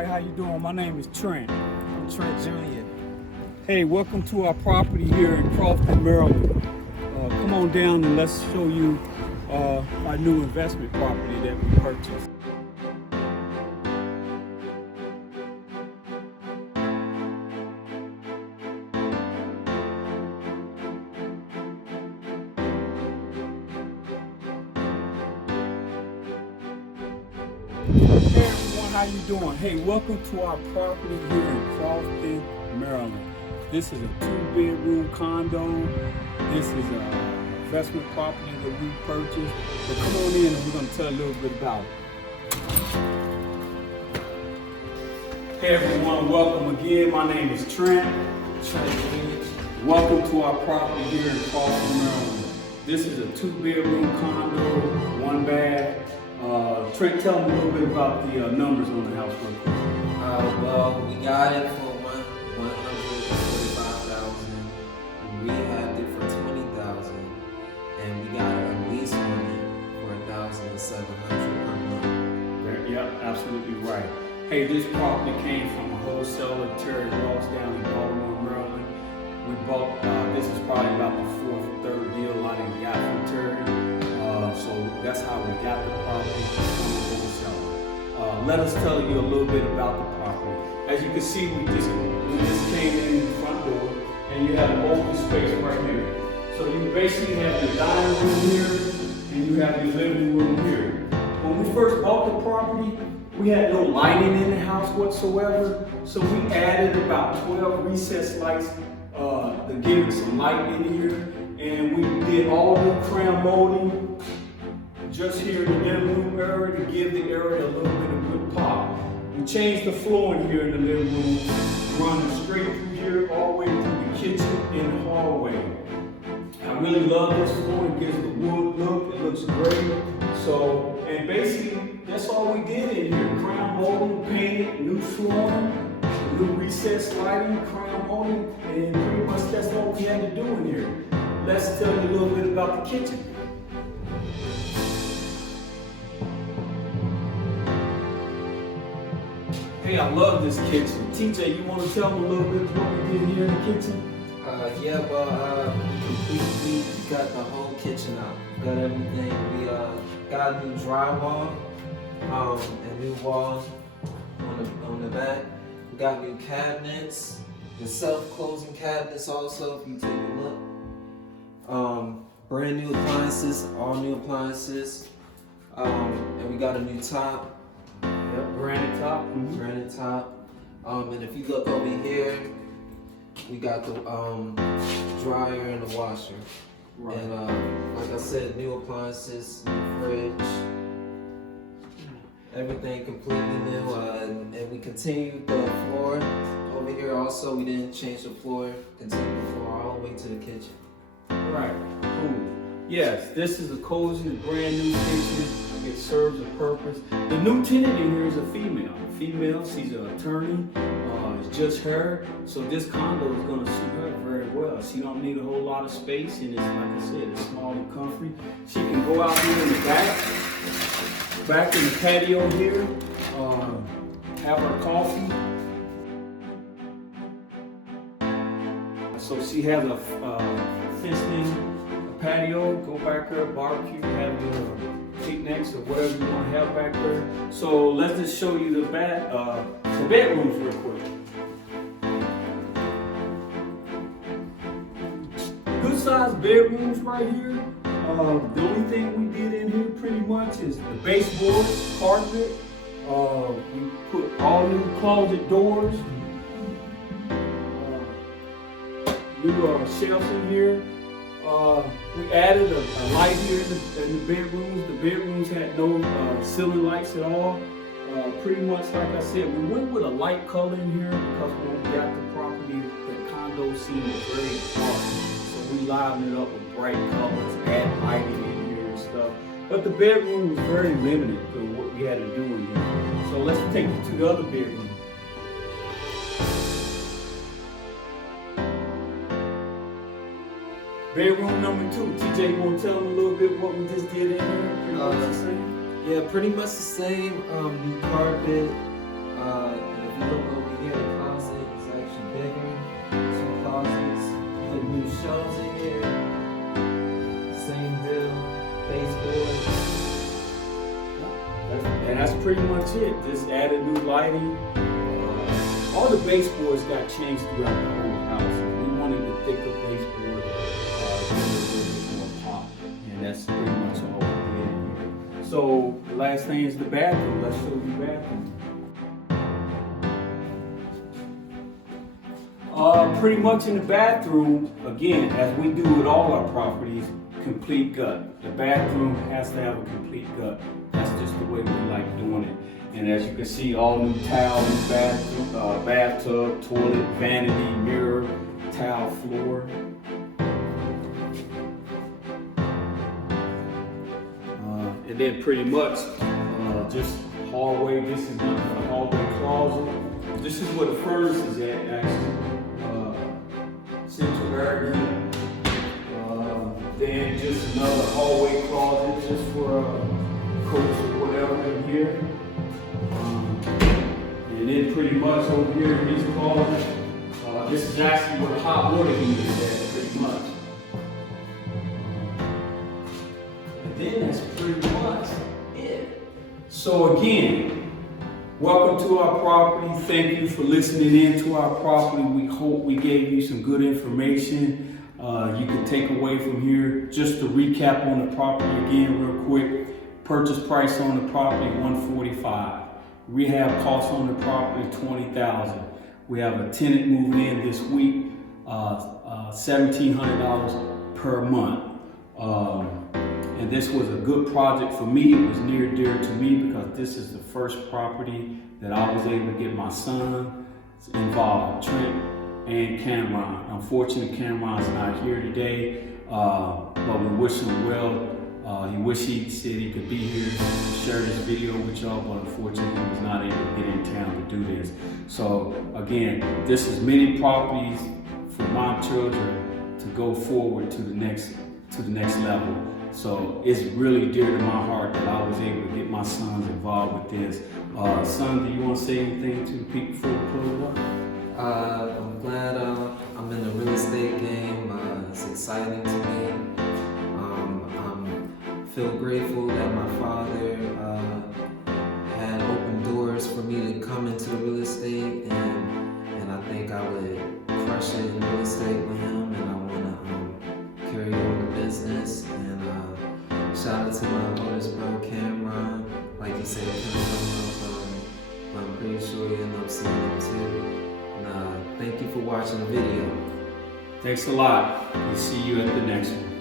Hi, how you doing? My name is Trent. I'm Trent Jr. Hey, welcome to our property here in Crofton, Maryland. Come on down and let's show you our new investment property that we purchased. Hey everyone, how you doing? Hey, welcome to our property here in Crofton, Maryland. This is a 2-bedroom condo. This is an investment property that we purchased. But come on in and we're going to tell a little bit about it. Hey everyone, welcome again. My name is Trent. Welcome to our property here in Crofton, Maryland. This is a 2-bedroom condo, 1 bath. Trent, tell me a little bit about the numbers on the house real quick. Well, we got it for $145,000. We had it for $20,000, and we got a lease on it for $1,700 per month. Yep, absolutely right. Hey, this property came from a wholesaler, Terry Ross, down in Baltimore, Maryland. We bought. This is probably about the 4th or 3rd deal I done got from Terry. So that's how we got the property from the wholesaler. Let us tell you a little bit about the property. As you can see, we just came in the front door, and you have an open space right here. So you basically have your dining room here, and you have your living room here. When we first bought the property, we had no lighting in the house whatsoever. So we added about 12 recessed lights to give it some light in here. And we did all new crown molding just here in the living room area to give the area a little bit of good pop. We changed the flooring here in the living room, running straight through here all the way through the kitchen and the hallway. I really love this flooring. It gives the wood look. It looks great. So, and basically, that's all we did in here. Crown molding, painted, new flooring, new recessed lighting, crown molding, and pretty much that's all we had to do in here. Let's tell you a little bit about the kitchen. Hey, I love this kitchen. TJ, you want to tell them a little bit what we did here in the kitchen? We completely got the whole kitchen out. Got everything. We got a new drywall, and new walls on the back. We got new cabinets, the self-closing cabinets also, if you take a look. Brand new appliances, all new appliances. And we got a new top. Yep, granite top. Mm-hmm. Granite top. And if you look over here, we got the dryer and the washer. Right. And like I said, new appliances, new fridge, everything completely new. And we continued the floor over here also. We didn't change the floor, continued the floor all the way to the kitchen. Right, cool. Yes, this is a cozy, brand new kitchen. It serves a purpose. The new tenant in here is a female. She's an attorney. It's just her. So this condo is going to suit her very well. She don't need a whole lot of space, and it's like I said, it's small and comfy. She can go out here in the back in the patio here, have her coffee. So she has a fenced-in patio. Go back there, barbecue, have your picnics or whatever you want to have back there. So let's just show you the bedrooms real quick. Good sized bedrooms right here. The only thing we did in here pretty much is the baseboards, carpet. We put all new closet doors. New shelves in here. We added a light here in the bedrooms. The bedrooms had no ceiling lights at all. Pretty much like I said, we went with a light color in here because when we got the property, the condo scene was very dark. So we livened it up with bright colors, add lighting in here and stuff. But the bedroom was very limited to what we had to do in here. So let's take you to the other bedroom. Bedroom number 2. TJ, you want to tell them a little bit what we just did in here? Pretty much the same? Yeah, pretty much the same. New carpet, you look over here, the closet is actually bigger. 2 closets, put new shelves in here. Same deal, baseboard. And that's pretty much it. Just added new lighting. All the baseboards got changed throughout the whole house. We wanted the thicker baseboard, give it a little bit more pop. And that's pretty much all we did here. So the last thing is the bathroom. Let's show you the bathroom. Pretty much in the bathroom, again, as we do with all our properties, complete gut. The bathroom has to have a complete gut. That's just the way we like doing it. And as you can see, all new tile in the bathroom, bathtub, toilet, vanity, mirror, tile floor. And then pretty much just hallway. This is not the hallway closet. This is where the furnace is at, actually. Central area. Then just another hallway closet just for coats or whatever in here. And then pretty much over here in these closets, this is actually where the hot water heater is at, pretty much. And then that's pretty much it. So again, welcome to our property. Thank you for listening in to our property. We hope we gave you some good information. You can take away from here. Just to recap on the property again real quick. Purchase price on the property, $145,000. Rehab costs on the property, $20,000. We have a tenant moving in this week, $1,700 per month. And this was a good project for me. It was near and dear to me because this is the first property that I was able to get my son involved, Trent and Kamaron. Unfortunately, Kamaron's not here today, but we wish him well. He said he could be here to share this video with y'all, but unfortunately he was not able to get in town to do this. So again, this is many properties for my children to go forward to the next level. So it's really dear to my heart that I was able to get my sons involved with this. Son, do you want to say anything to the people before we close up? I'm glad I'm in the real estate game. It's exciting to me. I feel grateful that my father had opened doors for me to come into real estate, and I think I would crush it in real estate with him, and I want to carry on the business. And shout out to my oldest bro, Kamaron. Like you said, I'm pretty sure you end up seeing him too. And thank you for watching the video. Thanks a lot. We'll see you at the next one.